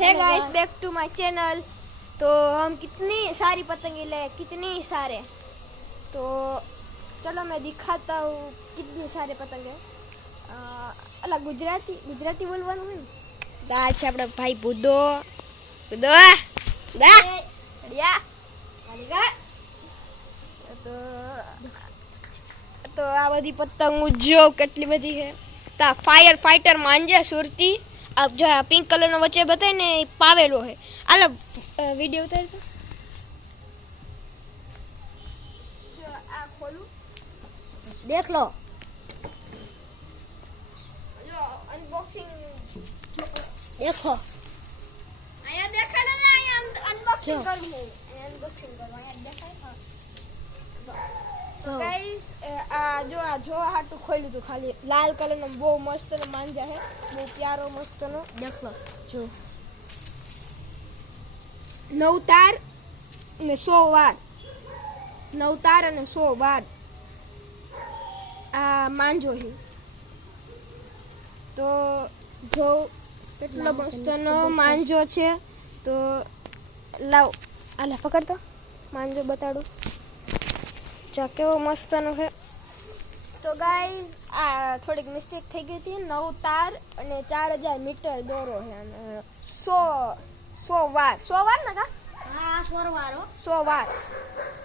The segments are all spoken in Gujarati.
है guys, back to my channel. तो हम कितनी सारी पतंगे ले, कितनी सारे, तो चलो मैं दिखाता हूँ कितनी सारे पतंगे। अलग गुजराती बोलવાનું હોય ને। આ છે આપણો ભાઈ બુડો દા રિયા કાલિકા। તો આ બધી પતંગ જો કેટલી બધી છે। તા ફાયર ફાઈટર માંજે સુરતી। अब जो पिंक कलर નો વચ્ચે બતાય ને પાવેલો હે। આલો વિડિયો ઉતાર તો જો આ ખોલું देख लो। जो अनबॉक्सिंग देखो आया देखा ना आया अनबॉक्सिंग करनी है। अनबॉक्सिंग करो आया देखाय। तो गाइस आ जो हाटू खोल्યું તો ખાલી લાલ કલર નો બહુ મસ્ત નો માંજા હે, બહુ પ્યારો મસ્ત નો। देख लो જો 9 તાર ને 100 વાર, 9 તાર અને 100 વાર આ માંજો હે। તો જો કેટલો મસ્ત નો માંજો છે। તો લાવ આલે પકડ તો માંજો બતાડો જા કેવો મસ્ત નો હે। તો ગાઈઝ આ થોડીક મિસ્ટેક થઈ ગઈ હતી। 9 તાર અને 4000 મીટર દોરો છે અને 100 વાર ને કા? हाँ 100 वारो 100 વાર।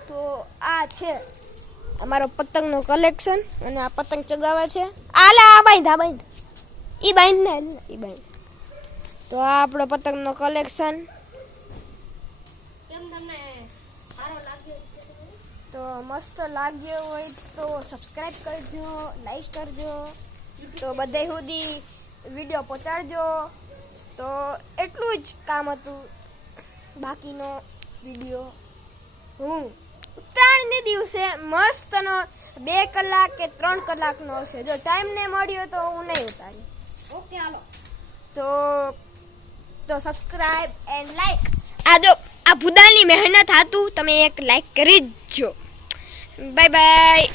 તો આ છે અમારો પતંગનો કલેક્શન અને આ પતંગ ચગાવે છે। આલા આ બાંધ ઈ બાંધ। તો આ આપણો પતંગનો કલેક્શન। કેમ તમને સારો લાગ્યો? તો મસ્ત લાગ્યો હોય તો સબસ્ક્રાઇબ કરજો, લાઈક કરજો, તો બધે સુધી વિડીયો પહોંચાડજો। તો એટલું જ કામ હતું। બાકીનો વિડીયો હું ઉત્તરાયણને દિવસે મસ્તનો 2 કલાક કે 3 કલાકનો હશે। જો ટાઈમ ને મળ્યો તો હું નહીં ઉતારી। ओके हालो તો સબસ્ક્રાઇબ એન્ડ લાઈક। આ જો આ ભુદાની મહેનત હાતું તમે એક લાઈક કરી જ જો। Bye bye.